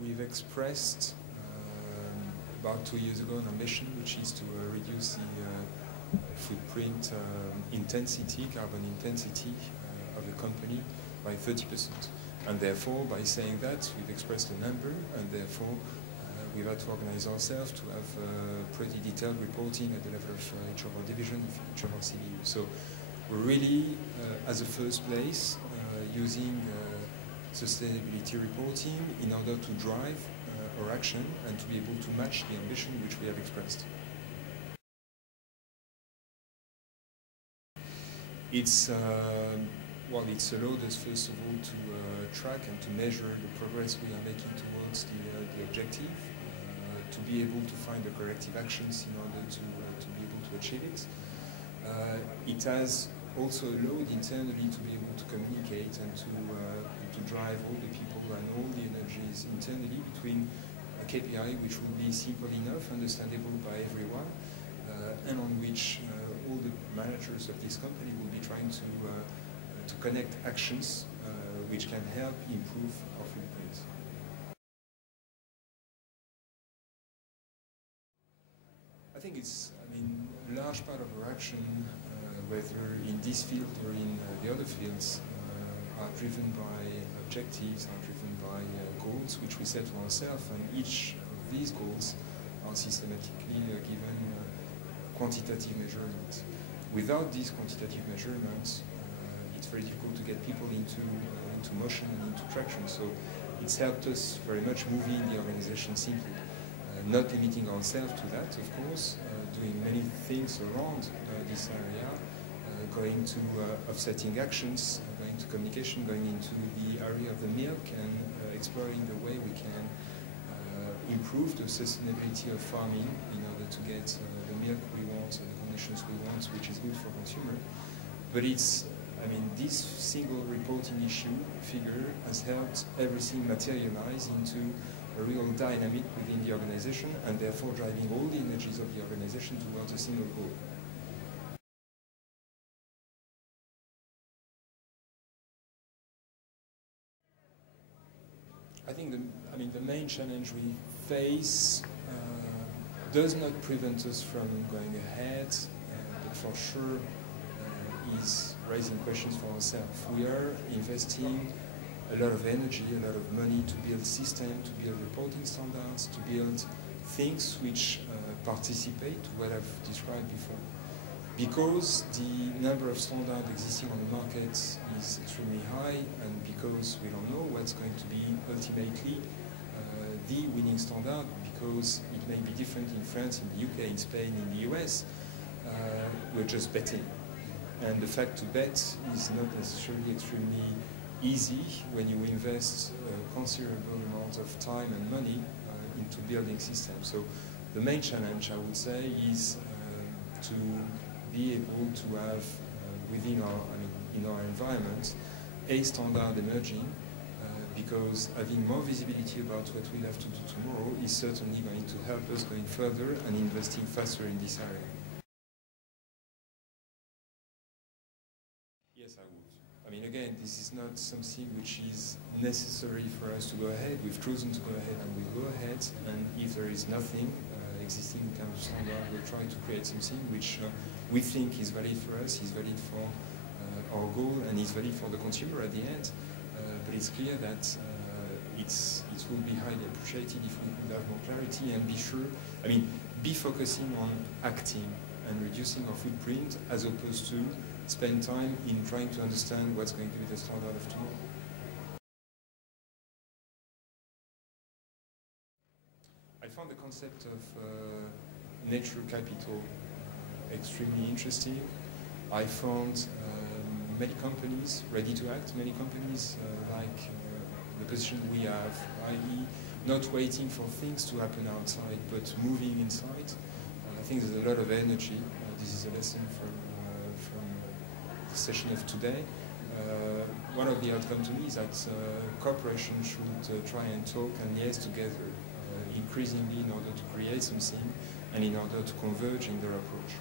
we've expressed about 2 years ago an ambition, which is to reduce the footprint intensity, carbon intensity of the company by 30%. And therefore, by saying that, we've expressed a number, and therefore we've had to organize ourselves to have pretty detailed reporting at the level of each of our division, each of our CBU. So we're really, as a first place, using sustainability reporting in order to drive our action and to be able to match the ambition which we have expressed. It's well, it's allowed us first of all to track and to measure the progress we are making towards the objective, to be able to find the corrective actions in order to be able to achieve it. It has also allowed internally to be able to communicate and to drive all the people and all the energies internally between a KPI which will be simple enough, understandable by everyone, and on which all the managers of this company will be trying to connect actions which can help improve our footprint. I think it's, a large part of our action, whether in this field or in the other fields, are driven by objectives, are driven by goals which we set for ourselves, and each of these goals are systematically given quantitative measurements. Without these quantitative measurements, it's very difficult to get people into motion and into traction. So it's helped us very much moving the organization simply. Not limiting ourselves to that, of course, doing many things around this area, going to offsetting actions, going to communication, going into the area of the milk, and exploring the way we can improve the sustainability of farming in order to get the milk we want and the conditions we want, which is good for consumer. But it's, this single reporting figure has helped everything materialize into a real dynamic within the organization, and therefore driving all the energies of the organization towards a single goal. I think the main challenge we face does not prevent us from going ahead, but for sure is raising questions for ourselves. We are investing a lot of energy, a lot of money to build systems, to build reporting standards, to build things which participate to what I've described before. Because the number of standards existing on the market is extremely high, and because we don't know what's going to be ultimately the winning standard, because it may be different in France, in the UK, in Spain, in the US, we're just betting. And the fact to bet is not necessarily extremely easy when you invest a considerable amount of time and money into building systems. So the main challenge, I would say, is to be able to have within in our environment a standard emerging, because having more visibility about what we'll have to do tomorrow is certainly going to help us going further and investing faster in this area. Yes, I would. Again, this is not something which is necessary for us to go ahead. We've chosen to go ahead, and we'll go ahead. And if there is nothing existing in terms of standard, we'll try to create something which we think is valid for us, is valid for our goal, and is valid for the consumer at the end. But it's clear that it will be highly appreciated if we could have more clarity and be sure. Be focusing on acting and reducing our footprint, as opposed to spend time in trying to understand what's going to be the standard of tomorrow. I found the concept of nature capital extremely interesting. I found many companies ready to act, many companies like the position we have, i.e. not waiting for things to happen outside, but moving inside. I think there's a lot of energy. This is a lesson from the session of today. One of the outcomes to me is that corporations should try and talk and liaise together increasingly in order to create something and in order to converge in their approach.